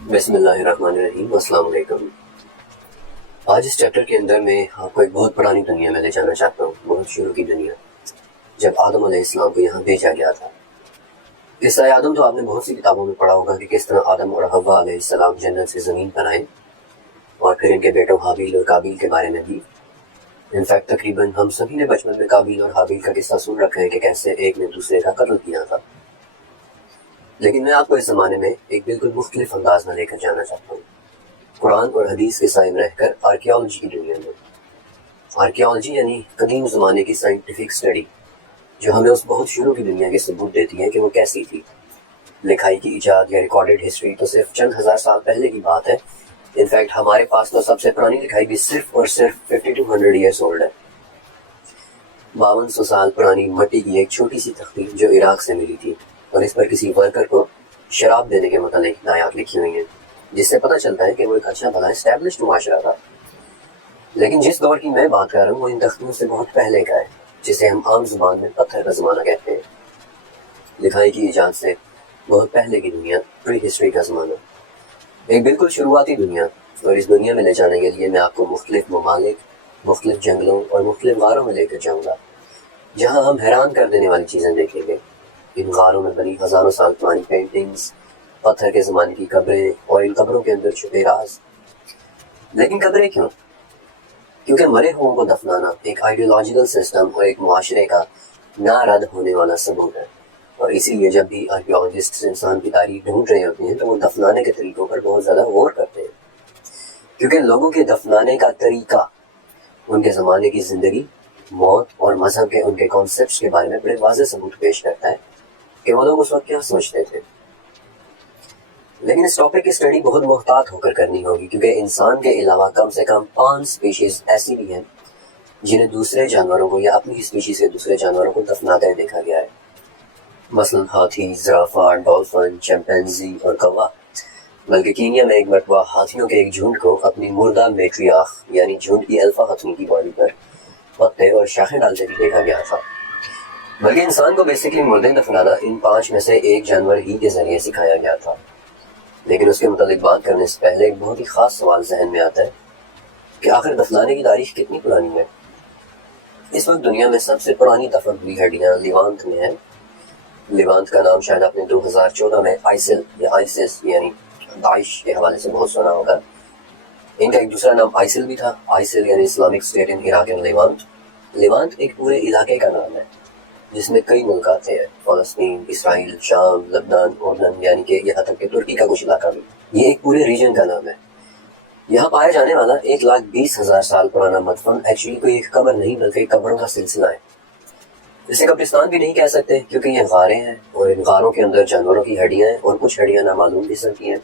بسم اللہ الرحمن الرحیم، السلام علیکم۔ آج اس چیپٹر کے اندر میں آپ کو ایک بہت پرانی دنیا میں لے جانا چاہتا ہوں، بہت شروع کی دنیا، جب آدم علیہ السلام کو یہاں بھیجا گیا تھا۔ قصہ آدم تو آپ نے بہت سی کتابوں میں پڑھا ہوگا کہ کس طرح آدم اور حوا علیہ السلام جنت سے زمین پر آئے، اور پھر ان کے بیٹوں حابیل اور قابیل کے بارے میں بھی۔ انفیکٹ تقریباً ہم سبھی نے بچپن میں قابیل اور حابیل کا قصہ سن رکھا ہے کہ کیسے ایک نے دوسرے کا قتل کیا تھا۔ لیکن میں آپ کو اس زمانے میں ایک بالکل مختلف انداز میں لے کر جانا چاہتا ہوں، قرآن اور حدیث کے سائے میں رہ کر آرکیالوجی کی دنیا میں۔ آرکیالوجی یعنی قدیم زمانے کی سائنٹیفک اسٹڈی، جو ہمیں اس بہت شروع کی دنیا کے ثبوت دیتی ہے کہ وہ کیسی تھی۔ لکھائی کی ایجاد یا ریکارڈڈ ہسٹری تو صرف چند ہزار سال پہلے کی بات ہے۔ انفیکٹ ہمارے پاس تو سب سے پرانی لکھائی بھی صرف اور صرف 5200 ایئرس اولڈ ہے۔ 5200 سال پرانی مٹی کی ایک چھوٹی سی تختی جو عراق سے ملی تھی، اور اس پر کسی ورکر کو شراب دینے کے متعلق ہدایات لکھی ہوئی ہیں، جس سے پتہ چلتا ہے کہ وہ ایک اچھا بھلا اسٹیبلشڈ معاشرہ تھا۔ لیکن جس دور کی میں بات کر رہا ہوں وہ ان تختیوں سے بہت پہلے کا ہے، جسے ہم عام زبان میں پتھر کا زمانہ کہتے ہیں۔ لکھائی کی ایجاد سے بہت پہلے کی دنیا، پری ہسٹری کا زمانہ، ایک بالکل شروعاتی دنیا۔ اور اس دنیا میں لے جانے کے لیے میں آپ کو مختلف ممالک، مختلف جنگلوں اور مختلف غاروں میں لے کر جاؤں گا، جہاں ہم حیران کر دینے والی چیزیں دیکھیں گے۔ ان غاروں میں بنی ہزاروں سال پرانی پینٹنگز، پتھر کے زمانے کی قبریں، اور ان قبروں کے اندر چھپے راز۔ لیکن قبریں کیوں؟ کیونکہ مرے ہوئوں کو دفنانا ایک آئیڈیولوجیکل سسٹم اور ایک معاشرے کا نہ رد ہونے والا ثبوت ہے، اور اسی لیے جب بھی آرکیالوجسٹ انسان کی تاریخ ڈھونڈ رہے ہوتے ہیں تو وہ دفنانے کے طریقوں پر بہت زیادہ غور کرتے ہیں، کیونکہ لوگوں کے دفنانے کا طریقہ ان کے زمانے کی زندگی، موت اور مذہب کے ان کے کانسیپٹس کے بارے میں بڑے واضح ثبوت پیش کرتا ہے کہ وہ لوگ اس وقت کیا سوچتے تھے۔ لیکن اس ٹاپک کی اسٹڈی بہت محتاط ہو کر کرنی ہوگی، کیونکہ انسان کے علاوہ کم سے کم 5 اسپیشیز ایسی بھی ہیں جنہیں دوسرے جانوروں کو یا اپنی اسپیشیز کے دوسرے جانوروں کو دفناتے دیکھا گیا ہے، مثلاً ہاتھی، زرافہ، ڈولفن، چمپینزی اور کوا۔ بلکہ کینیا میں ایک مرتبہ ہاتھیوں کے ایک جھنڈ کو اپنی مردہ میٹریاخ یعنی جھنڈ کی الفا ہتھنی کی باڈی پر پتے اور شاخیں ڈالتے بھی دیکھا گیا تھا۔ بلکہ انسان کو بیسکلی مردے دفنانا ان 5 میں سے ایک جانور ہی کے ذریعے سکھایا گیا تھا۔ لیکن اس کے متعلق بات کرنے سے پہلے ایک بہت ہی خاص سوال ذہن میں آتا ہے کہ آخر دفنانے کی تاریخ کتنی پرانی ہے۔ اس وقت دنیا میں سب سے پرانی دفن ہوئی ہڈیاں لیوانت میں ہیں۔ لیوانت کا نام شاید آپ نے 2014 میں آئسل یا آئسس یعنی داعش کے حوالے سے بہت سنا ہوگا۔ ان کا ایک دوسرا نام آئسل بھی تھا، آئسل یعنی Islamic State in Iraq and Levant. Levant ایک پورے علاقے کا نام ہے جس میں کئی ملک آتے ہیں، فلسطین، اسرائیل، شام، لبنان، اردن، یعنی کہ یہاں تک کہ ترکی کا کچھ علاقہ بھی۔ یہ ایک پورے ریجن کا نام ہے۔ یہاں پایا جانے والا 1,20,000 سال پرانا مدفن ایکچولی کوئی ایک قبر نہیں بلکہ قبروں کا سلسلہ ہے۔ اسے قبرستان بھی نہیں کہہ سکتے کیونکہ یہ غاریں ہیں، اور ان غاروں کے اندر جانوروں کی ہڈیاں ہیں، اور کچھ ہڈیاں نامعلوم قسم کی ہیں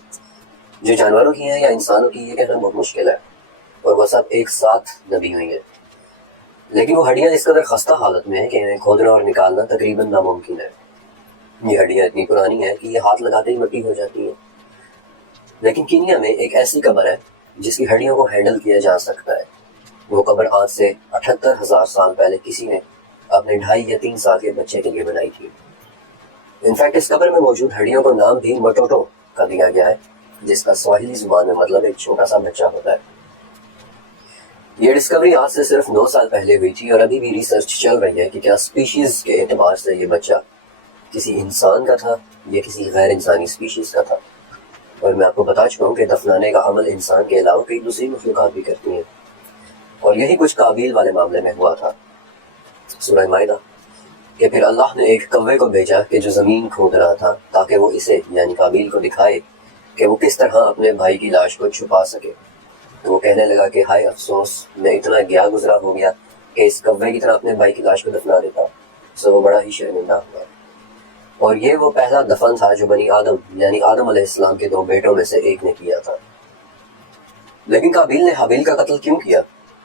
جو جانوروں کی ہیں یا انسانوں کی، یہ کہنا بہت مشکل ہے، اور وہ سب ایک ساتھ دبی ہوئی ہیں۔ لیکن وہ ہڈیاں اس قدر خستہ حالت میں ہیں کہ انہیں کھودنا اور نکالنا تقریباً ناممکن ہے۔ یہ ہڈیاں اتنی پرانی ہیں کہ یہ ہاتھ لگاتے ہی مٹی ہو جاتی ہیں۔ لیکن کینیا میں ایک ایسی قبر ہے جس کی ہڈیوں کو ہینڈل کیا جا سکتا ہے۔ وہ قبر آج سے 78,000 سال پہلے کسی نے اپنے 2.5 یا 3 سال کے بچے کے لیے بنائی تھی۔ انفیکٹ اس قبر میں موجود ہڈیوں کو نام بھی مٹوٹو کا دیا گیا ہے، جس کا سواحلی زبان میں مطلب ایک چھوٹا سا بچہ ہوتا ہے۔ یہ ڈسکوری آج سے صرف 9 سال پہلے ہوئی تھی، اور ابھی بھی ریسرچ چل رہی ہے کہ کیا اسپیشیز کے اعتبار سے یہ بچہ کسی انسان کا تھا یا کسی غیر انسانی اسپیشیز کا تھا۔ اور میں آپ کو بتا چکا ہوں کہ دفنانے کا عمل انسان کے علاوہ کئی دوسری مخلوقات بھی کرتی ہیں، اور یہی کچھ قابیل والے معاملے میں ہوا تھا۔ سورہ مائدہ کہ پھر اللہ نے ایک کوے کو بھیجا کہ جو زمین کھود رہا تھا تاکہ وہ اسے یعنی قابیل کو دکھائے کہ وہ کس طرح اپنے بھائی کی لاش کو چھپا سکے۔ تو وہ کہنے لگا کہ ہائے افسوس، میں اتنا گیا گزرا ہو گیا کہ اس کوے کی طرح اپنے بھائی کی لاش کو دفنا دیتا۔ سو وہ بڑا ہی شرمندہ ہوا، اور یہ وہ پہلا دفن تھا جو بنی آدم یعنی آدم علیہ السلام کے 2 بیٹوں میں سے ایک نے کیا تھا۔ لیکن قابیل نے حابیل کا قتل کیوں کیا؟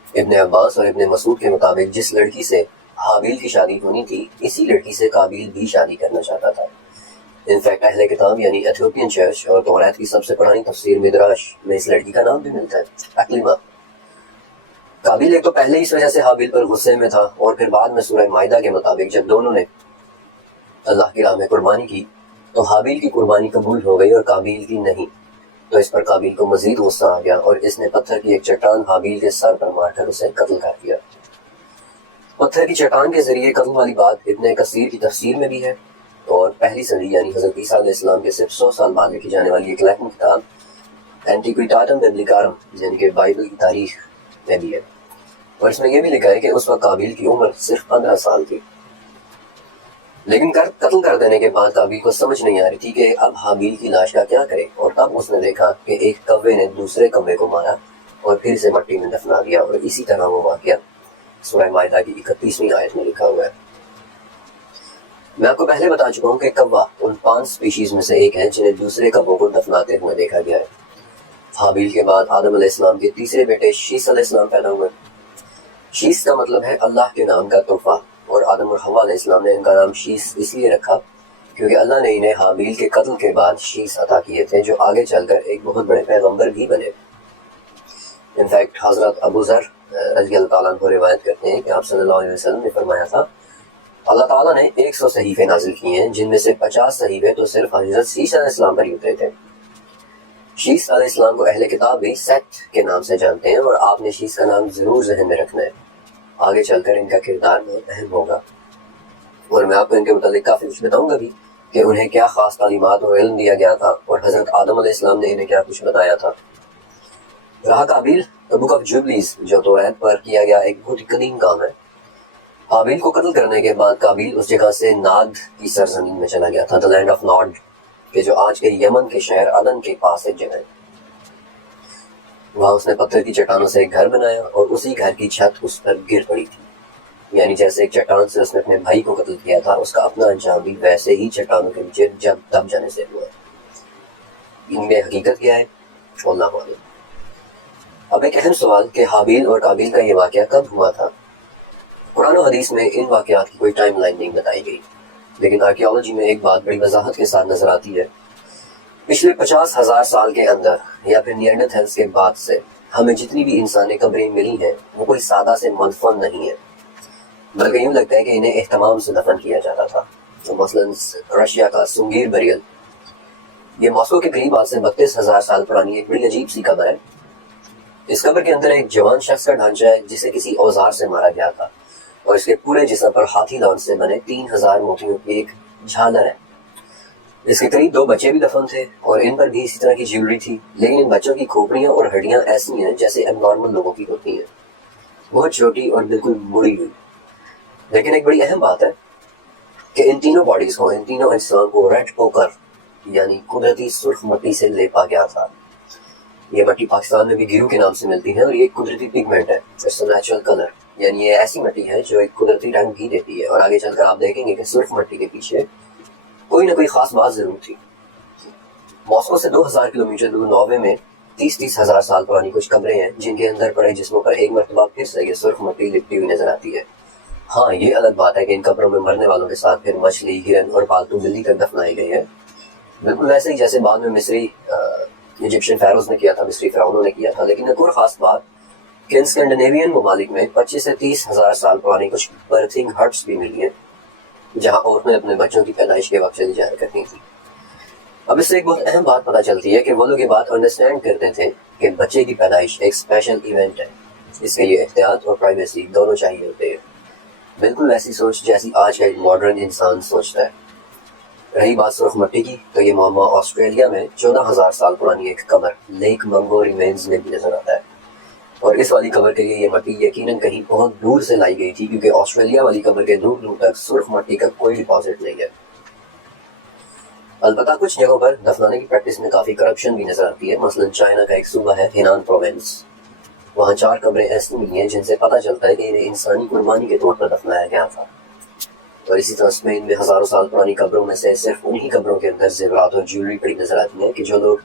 ابن عباس اور ابن مسعود کے مطابق جس لڑکی سے حابیل کی شادی ہونی تھی، اسی لڑکی سے قابیل بھی شادی کرنا چاہتا تھا۔ انفیکٹ اہل کتاب یعنی ایتھیوپین چرچ اور توریت کی سب سے پرانی تفسیر مدراش میں اس لڑکی کا نام بھی ملتا ہے، اکلیما۔ قابیل ایک تو پہلے اس وجہ سے حابیل پر غصے میں تھا، اور پھر بعد میں سورہ مائدہ کے مطابق جب دونوں نے اللہ کی راہ میں قربانی کی تو حابیل کی قربانی قبول ہو گئی اور قابیل کی نہیں۔ تو اس پر قابیل کو مزید غصہ آ گیا اور اس نے پتھر کی ایک چٹان حابیل کے سر پر مار کر اسے قتل کر دیا۔ پتھر کی چٹان کے ذریعے قتل والی بات ابن کثیر کی تفسیر میں بھی ہے، اور پہلی صدی یعنی حضرت عیسیٰ علیہ السلام کے صرف 100 سال بعد لکھی جانے والی ایک لیٹن کتاب اینٹیکویٹاٹم بیبلیکارم یعنی کہ بائبل کی تاریخ میں بھی ہے، اور اس میں یہ بھی لکھا ہے کہ اس وقت قابیل کی عمر صرف 15 سال تھی۔ لیکن قتل کر دینے کے بعد قابیل کو سمجھ نہیں آ رہی تھی کہ اب حابیل کی لاش کا کیا کرے، اور تب اس نے دیکھا کہ ایک کوے نے دوسرے کوے کو مارا اور پھر اسے مٹی میں دفنا دیا، اور اسی طرح وہ واقعہ سورہ مائدہ کی 31ویں آیت میں لکھا ہوا ہے۔ میں آپ کو پہلے بتا چکا ہوں کہ کوا ان 5 سپیشیز میں سے ایک ہے جنہیں دوسرے کووں کو دفناتے ہوئے دیکھا گیا ہے۔ حابیل کے بعد آدم علیہ السلام کے تیسرے بیٹے شیس علیہ السلام پیدا ہوئے۔ شیس کا مطلب ہے اللہ کے نام کا تحفہ، اور آدم اور حوا علیہ السلام نے ان کا نام شیس اس لیے رکھا کیونکہ اللہ نے انہیں حابیل کے قتل کے بعد شیس عطا کیے تھے، جو آگے چل کر ایک بہت بڑے پیغمبر بھی بنے۔ انفیکٹ حضرت ابو ذر رضی اللہ تعالیٰ عنہ روایت کرتے ہیں کہ آپ صلی اللہ علیہ وسلم نے فرمایا تھا، اللہ تعالیٰ نے 100 صحیفے نازل کیے ہیں، جن میں سے 50 صحیفے تو صرف حضرت شیس علیہ السلام پر ہی اترے تھے۔ شیس علیہ السلام کو اہل کتاب بھی سیت کے نام سے جانتے ہیں، اور آپ نے شیس کا نام ضرور ذہن میں رکھنا ہے، آگے چل کر ان کا کردار بہت اہم ہوگا، اور میں آپ کو ان کے متعلق کافی کچھ بتاؤں گا بھی کہ انہیں کیا خاص تعلیمات اور علم دیا گیا تھا، اور حضرت آدم علیہ السلام نے انہیں کیا کچھ بتایا تھا۔ رہا قابیل، بک آف جوبلیز جو توریت پر کیا گیا ایک بہت ہی قدیم کام ہے۔ حابیل کو قتل کرنے کے بعد قابیل اس جگہ سے ناد کی سرزمین میں چلا گیا تھا، دا لینڈ آف ناڈ، کہ جو آج کے یمن کے شہر عدن کے پاس ایک جگہ ہے۔ وہاں اس نے پتھر کی چٹانوں سے ایک گھر بنایا، اور اسی گھر کی چھت اس پر گر پڑی تھی، یعنی جیسے ایک چٹان سے اس نے اپنے بھائی کو قتل کیا تھا، اس کا اپنا انجام بھی ویسے ہی چٹانوں کے نیچے جب دب جانے سے ہوا۔ ان میں حقیقت کیا ہے، اللہ عالم۔ اب ایک اہم سوال کہ حابیل اور قابیل کا یہ واقعہ کب ہوا تھا۔ قرآن و حدیث میں ان واقعات کی کوئی ٹائم لائن نہیں بتائی گئی، لیکن آرکیالوجی میں ایک بات بڑی وضاحت کے ساتھ نظر آتی ہے۔ پچھلے 50,000 سال کے اندر یا پھر نیانڈرتھلز کے بعد سے ہمیں جتنی بھی انسانی قبریں ملی ہیں وہ کوئی سادہ سے مدفن نہیں ہے، بلکہ یوں لگتا ہے کہ انہیں اہتمام سے دفن کیا جاتا تھا۔ تو مثلاً رشیا کا سنگیر بریل، یہ ماسکو کے قریب آج سے 32,000 سال پرانی ایک بڑی عجیب سی قبر ہے۔ اس قبر کے اندر ایک جوان شخص کا ڈھانچہ ہے جسے کسی اوزار سے مارا گیا تھا، اور اس کے پورے جسم پر ہاتھی دانت سے بنے 3000 موتیوں کی ایک جھالر ہے۔ اس کے قریب 2 بچے بھی دفن تھے، اور ان پر بھی اسی طرح کی جیولری تھی، لیکن ان بچوں کی کھوپڑیاں اور ہڈیاں ایسی ہیں جیسے اب نارمل لوگوں کی ہوتی ہیں، بہت چھوٹی اور بالکل مڑی ہوئی۔ لیکن ایک بڑی اہم بات ہے کہ ان تینوں باڈیز کو، ان تینوں اجسام کو ریڈ پوکر یعنی قدرتی سرخ مٹی سے لیپا گیا تھا۔ یہ مٹی پاکستان میں بھی گیرو کے نام سے ملتی ہے، اور یہ ایک قدرتی پگمنٹ ہے، اٹس اے نیچرل کلر، یعنی یہ ایسی مٹی ہے جو ایک قدرتی رنگ بھی دیتی ہے، اور آگے چل کر آپ دیکھیں گے کہ سرخ مٹی کے پیچھے کوئی نہ کوئی خاص بات ضرور تھی۔ ماسکو سے 2000 کلومیٹر دور ناروے میں 30 ہزار سال پرانی کچھ قبریں ہیں جن کے اندر پڑے جسموں پر ایک مرتبہ پھر سے یہ سرخ مٹی لپٹی ہوئی نظر آتی ہے۔ ہاں، یہ الگ بات ہے کہ ان قبروں میں مرنے والوں کے ساتھ پھر مچھلی، ہرن اور پالتو بلی تک دفنائی گئی ہے، بالکل ویسے ہی جیسے بعد میں مصری ایجپشن فیروز نے کیا تھا، مصری فرعونوں نے کیا تھا۔ لیکن ایک اور خاص بات کہ اسکینڈینیوین ممالک میں 25 سے 30 ہزار سال پرانی کچھ برتھنگ ہٹس بھی ملی ہیں جہاں عورتیں اپنے بچوں کی پیدائش کے وقت چلی جایا کرتی تھیں۔ اب اس سے ایک بہت اہم بات پتہ چلتی ہے کہ وہ لوگ یہ بات انڈرسٹینڈ کرتے تھے کہ بچے کی پیدائش ایک اسپیشل ایونٹ ہے، اس کے لیے احتیاط اور پرائیویسی دونوں چاہیے ہوتے ہیں، بالکل ویسی سوچ جیسی آج کا ایک ماڈرن انسان سوچتا ہے۔ رہی بات سرخ مٹی کی، تو یہ معمہ آسٹریلیا میں 14,000 سال پرانی ایک قبر لیک منگو ریمینز میں بھی نظر آتا ہے، اور اس والی قبر کے لیے یہ مٹی یقیناً کہیں بہت دور سے لائی گئی تھی، کیونکہ آسٹریلیا والی قبر کے دور دور تک سرخ مٹی کا کوئی ڈپازٹ نہیں ہے۔ البتہ کچھ جگہوں پر دفنانے کی پریکٹس میں کافی کرپشن بھی نظر آتی ہے، مثلا چائنا کا ایک صوبہ ہے ہینان پروونس، وہاں 4 قبریں ایسی ملی ہیں جن سے پتہ چلتا ہے کہ انہیں انسانی قربانی کے طور پر دفنایا گیا تھا۔ اور اسی طرح اسپین میں ہزاروں سال پرانی قبروں میں سے صرف انہی قبروں کے اندر زیورات اور جیولری پڑی نظر آتی ہے کہ جو لوگ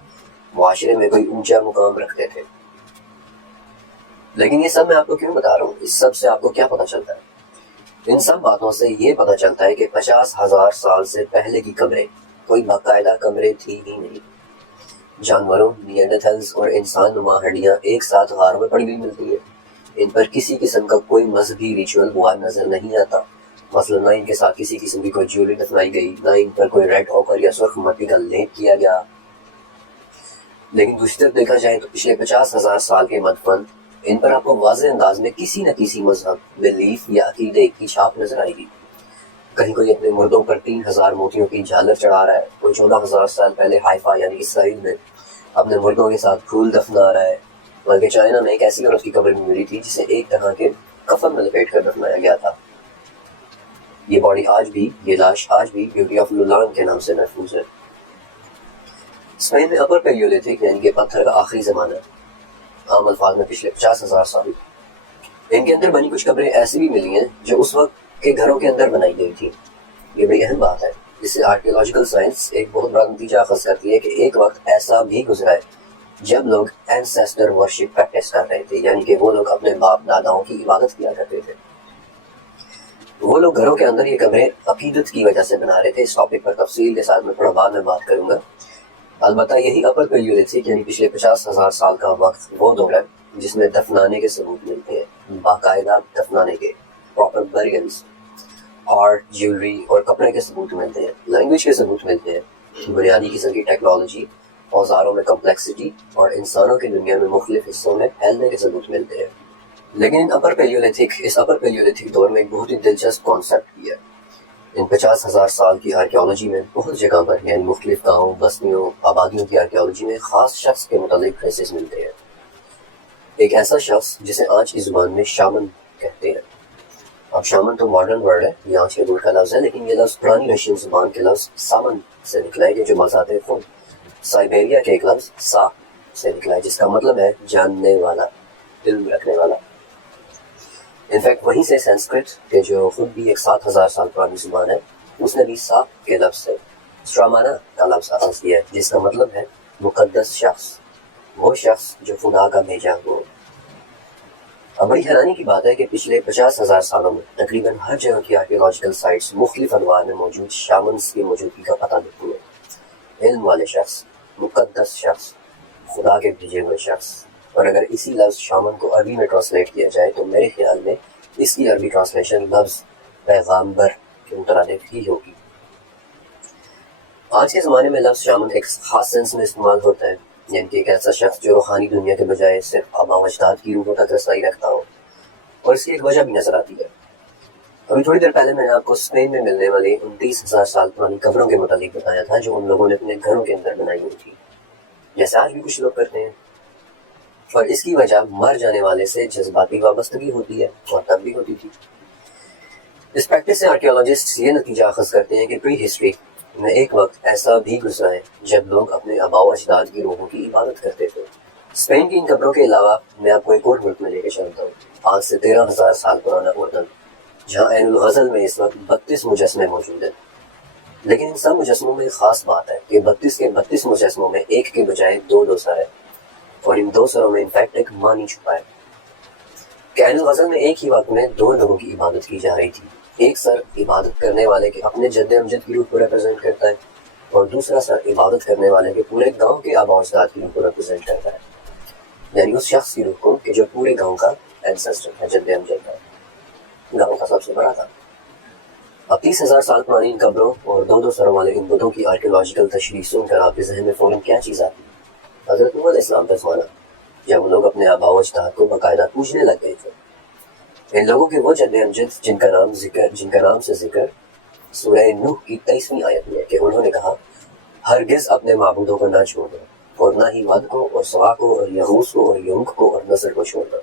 معاشرے میں کوئی اونچا مقام رکھتے تھے۔ لیکن یہ سب میں آپ کو کیوں بتا رہا ہوں، اس سب سے آپ کو کیا پتہ چلتا ہے؟ ان سب باتوں سے یہ پتہ چلتا ہے کہ 50,000 سال سے پہلے کی قبریں کوئی باقاعدہ قبریں تھی ہی نہیں۔ جانوروں، نیانڈرتھلز اور انسان نما ہڈیاں ایک ساتھ غاروں میں پڑی ہوئی ملتی ہے، ان پر کسی قسم کا کوئی مذہبی ریچول ہوا نظر نہیں آتا، مثلا نہ ان کے ساتھ کسی قسم کی کوئی جیولری دفنائی گئی، نہ ان پر کوئی ریڈ اوکر یا سرخ مٹی کا لیپ کیا گیا۔ لیکن دوسری طرف دیکھا جائے تو پچھلے 50,000 سال کے مدفن، ان پر آپ کو واضح انداز میں کسی نہ کسی مذہب، بلیف یا عقیدے کی چھاپ نظر آئے گی۔ کہیں کوئی اپنے مردوں پر 3,000 موتیوں کی جھالر چڑھا رہا ہے، کوئی 14,000 سال پہلے حائفہ یعنی اسرائیل میں اپنے مردوں کے ساتھ پھول دفنا رہا ہے، بلکہ چائنا میں ایک ایسی عورت کی قبر بھی ملی تھی جسے ایک طرح کے کفن میں لپیٹ کر دفنایا گیا تھا۔ یہ باڈی آج بھی، یہ لاش آج بھی بیوٹی آف لولان کے نام سے محفوظ ہے۔ اسپین میں اپر پیلیولتھک یعنی کہ پتھر کا آخری زمانہ، عام الفاظ میں پچھلے 50,000 سال، ان کے اندر بنی کچھ قبریں ایسی بھی ملی ہیں جو اس وقت کے گھروں کے اندر بنائی گئی تھی۔ یہ بڑی اہم بات ہے، جس سے آرکیولوجیکل سائنس ایک بہت بڑا نتیجہ اخذ کرتی ہے کہ ایک وقت ایسا بھی گزرا ہے جب لوگ اینسیسٹر ورشپ پریکٹس کر رہے تھے، یعنی کہ وہ لوگ اپنے باپ داداؤں کی عبادت کیا کرتے تھے۔ وہ لوگ گھروں کے اندر یہ قبریں عقیدت کی وجہ سے بنا رہے تھے۔ اس ٹاپک پر تفصیل کے ساتھ میں تھوڑا بعد میں بات کروں گا۔ البتہ یہی اپر پیلیولتھک یعنی پچھلے 50,000 سال کا وقت وہ دور ہے جس میں دفنانے کے ثبوت ملتے ہیں، باقاعدہ دفنانے کے، پراپر بیریلز، آرٹ، جیولری اور کپڑے کے ثبوت ملتے ہیں، لینگویج کے ثبوت ملتے ہیں، بنیادی قسم کی ٹیکنالوجی، اوزاروں میں کمپلیکسٹی اور انسانوں کی دنیا میں مختلف حصوں میں پھیلنے کے ثبوت ملتے ہیں۔ لیکن اس اپر پیلیولتھک دور میں ایک بہت ہی دلچسپ کانسیپٹ بھی ہے۔ ان 50,000 سال کی آرکیالوجی میں بہت جگہ پر یعنی مختلف گاؤں، بستیوں، آبادیوں کی آرکیالوجی میں خاص شخص کے متعلق ٹریسز ملتے ہیں۔ ایک ایسا شخص جسے آج کی زبان میں شامن کہتے ہیں۔ اب شامن تو ماڈرن ورڈ ہے، یہ آج کے دور کا لفظ ہے، لیکن یہ لفظ پرانی رشین زبان کے لفظ سامن سے نکلا ہے، جو مزاتے خود سائبیریا کے ایک لفظ سا سے نکلا ہے، جس کا مطلب ہے جاننے والا، علم رکھنے والا۔ انفیکٹ وہیں سے سنسکرت کے جو خود بھی ایک 7,000 سال پرانی زبان ہے، اس نے بھی سا کے لفظ سے سٹرامانا کا لفظ اخذ کیا ہے، جس کا مطلب ہے مقدس شخص، وہ شخص جو خدا کا بھیجا ہو۔ اب بڑی حیرانی کی بات ہے کہ پچھلے 50,000 سالوں میں تقریباً ہر جگہ کی آرکیولوجیکل سائٹس مختلف انواع میں موجود شامنز کی موجودگی کا پتہ دیتی ہے۔ علم والے شخص، مقدس شخص، خدا کے بھیجے ہوئے شخص۔ اور اگر اسی لفظ شامن کو عربی میں ٹرانسلیٹ کیا جائے تو میرے خیال میں اس کی عربی ٹرانسلیشن لفظ پیغامبر کے مترادف ہی ہوگی۔ آج کے زمانے میں لفظ شامن ایک خاص سینس میں استعمال ہوتا ہے، یعنی کہ ایک ایسا شخص جو روحانی دنیا کے بجائے صرف آباء و اجداد کی روحوں تک رسائی رکھتا ہو، اور اس کی ایک وجہ بھی نظر آتی ہے۔ ابھی تھوڑی دیر پہلے میں نے آپ کو اسپین میں ملنے والی 29,000 سال پرانی قبروں کے متعلق بتایا تھا جو ان لوگوں نے اپنے گھروں کے اندر بنائی ہوئی تھی، جیسے آج بھی کچھ لوگ کرتے ہیں۔ اور اس کی وجہ مر جانے والے سے جذباتی وابستگی ہوتی ہے، اور تب بھی ہوتی تھی۔ اس پریکٹس سے آرکیولوجسٹ یہ نتیجہ اخذ کرتے ہیں کہ پری ہسٹری میں ایک وقت ایسا بھی گزرا ہے جب لوگ اپنے آباء و اجداد کی روحوں کی عبادت کرتے تھے۔ اسپین کی ان قبروں کے علاوہ میں آپ کو ایک اور ملک میں لے کے چلتا ہوں، آج سے 13,000 سال پرانا اردن، جہاں عین الغزل میں اس وقت 32 مجسمے موجود ہیں۔ لیکن ان سب مجسموں میں خاص بات ہے کہ 32 کے 32 مجسموں میں ایک کے بجائے دو سر ہے، اور ان 2 سروں میں انفیکٹ ایک معنی چھپا ہے کہ عین الغزل میں ایک ہی وقت میں 2 لوگوں کی عبادت کی جا رہی تھی۔ ایک سر عبادت کرنے والے کے اپنے جد امجد کی روح کو ریپرزینٹ کرتا ہے، اور دوسرا سر عبادت کرنے والے کے پورے گاؤں کے آباء و اجداد کی روح کو ریپرزینٹ کرتا ہے، یعنی اس شخص کی روح کو کہ جو پورے گاؤں کا اینسیسٹر ہے، جد امجد ہے، گاؤں کا سب سے بڑا تھا۔ اب 30,000 سال پرانی ان قبروں اور 2 سروں والے ان بتوں کی آرکیولوجیکل تشریح سن کر آپ کے ذہن میں فوراً کیا چیز آتی؟ حضرت نوح علیہ السلام کا زمانہ، جب وہ لوگ اپنے آباء و اجداد کو باقاعدہ پوجنے لگ گئے تھے۔ ان لوگوں کے وہ جد امجد جن کا نام سے ذکر سورہ نوح کی 23ویں آیت میں ہے کہ انہوں نے کہا ہرگز اپنے معبودوں کو نہ چھوڑنا، اور نہ ہی ود کو اور سوا کو اور یغوث کو اور یعوق کو اور نصر کو چھوڑنا۔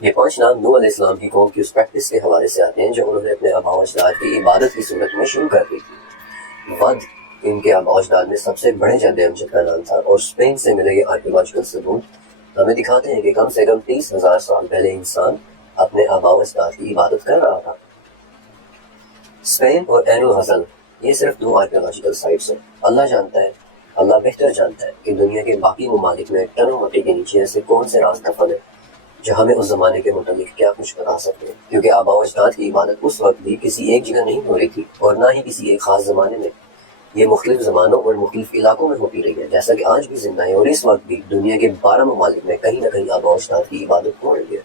یہ 5 نام نوح علیہ السلام کی قوم کی اس پریکٹس کے حوالے سے آتے ہیں جو انہوں نے اپنے آباء و اجداد کی عبادت کی صورت میں شروع کر دی تھی۔ ود ان کے آباء و اجداد میں سب سے بڑے جد امجد کا نام تھا، اور اسپین سے ملے یہ آرکیولوجیکل ثبوت ہمیں دکھاتے ہیں کہ کم سے کم 30,000 سال پہلے انسان اپنے آباء و اجداد کی عبادت کر رہا تھا۔ اسپین اور عین الغزل یہ صرف 2 آرکیولوجیکل سائٹس ہیں۔ اللہ جانتا ہے، اللہ بہتر جانتا ہے کہ دنیا کے باقی ممالک میں ٹنوں مٹی کے نیچے ایسے کون سے راز دفن ہیں جو ہمیں اس زمانے کے متعلق کیا کچھ بتا سکتے ہیں، کیونکہ آباء و اجداد کی عبادت اس وقت بھی کسی ایک جگہ نہیں ہو رہی تھی، اور نہ ہی کسی ایک خاص زمانے میں، یہ مختلف زمانوں اور مختلف علاقوں میں ہوتی رہی ہے، جیسا کہ آج بھی زندہ ہے، اور اس وقت بھی دنیا کے 12 ممالک میں کہیں نہ کہیں آباء و اجداد کی عبادت ہو رہی ہے۔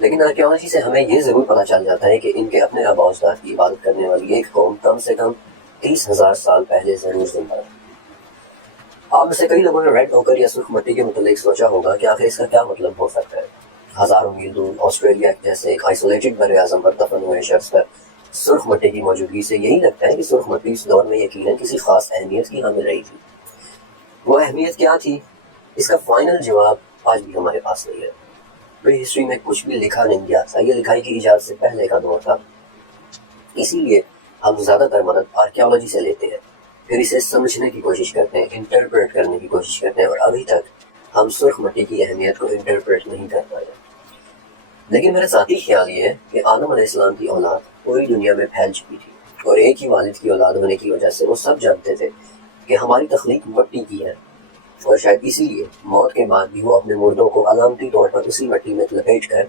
لیکن آرکیولوجی سے ہمیں یہ ضرور پتہ چل جاتا ہے کہ ان کے اپنے آباء و اجداد کی عبادت کرنے والی ایک قوم کم سے کم 30,000 سال پہلے ضرور زندہ ہے۔ آپ میں سے کئی لوگوں نے ریڈ اوکر یا سرخ مٹی کے متعلق سوچا ہوگا کہ آخر اس کا کیا مطلب ہو سکتا ہے۔ ہزاروں میل دور آسٹریلیا جیسے ایک آئسولیٹڈ بر اعظم پر دفن ہوئے شخص پر سرخ مٹی کی موجودگی سے یہی لگتا ہے کہ سرخ مٹی اس دور میں یقیناً کسی خاص اہمیت کی حامل رہی تھی۔ وہ اہمیت کیا تھی؟ اس کا فائنل جواب آج بھی ہمارے پاس نہیں ہے۔ پری ہسٹری میں کچھ بھی لکھا نہیں گیا تھا، یہ لکھائی کی ایجاد سے پہلے کا دور تھا، اسی لیے ہم زیادہ تر مدد آرکیالوجی سے لیتے ہیں، پھر اسے سمجھنے کی کوشش کرتے ہیں، انٹرپریٹ کرنے کی کوشش کرتے ہیں، اور ابھی تک ہم سرخ مٹی کی اہمیت کو انٹرپریٹ نہیں کر پائے۔ لیکن میرا ذاتی خیال یہ ہے کہ آدم علیہ السلام کی اولاد پوری دنیا میں پھیل چکی تھی، اور ایک ہی والد کی اولاد ہونے کی وجہ سے وہ سب جانتے تھے کہ ہماری تخلیق مٹی کی ہے، اور شاید اسی لیے موت کے بعد بھی وہ اپنے مردوں کو علامتی طور پر اسی مٹی میں لپیٹ کر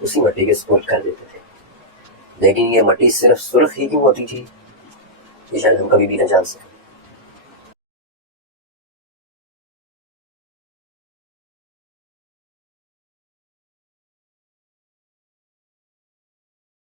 اسی مٹی کے سپرد کر دیتے تھے۔ لیکن یہ مٹی صرف سرخ ہی کیوں ہوتی تھی، یہ شاید ہم کبھی بھی نہ جان سکیں۔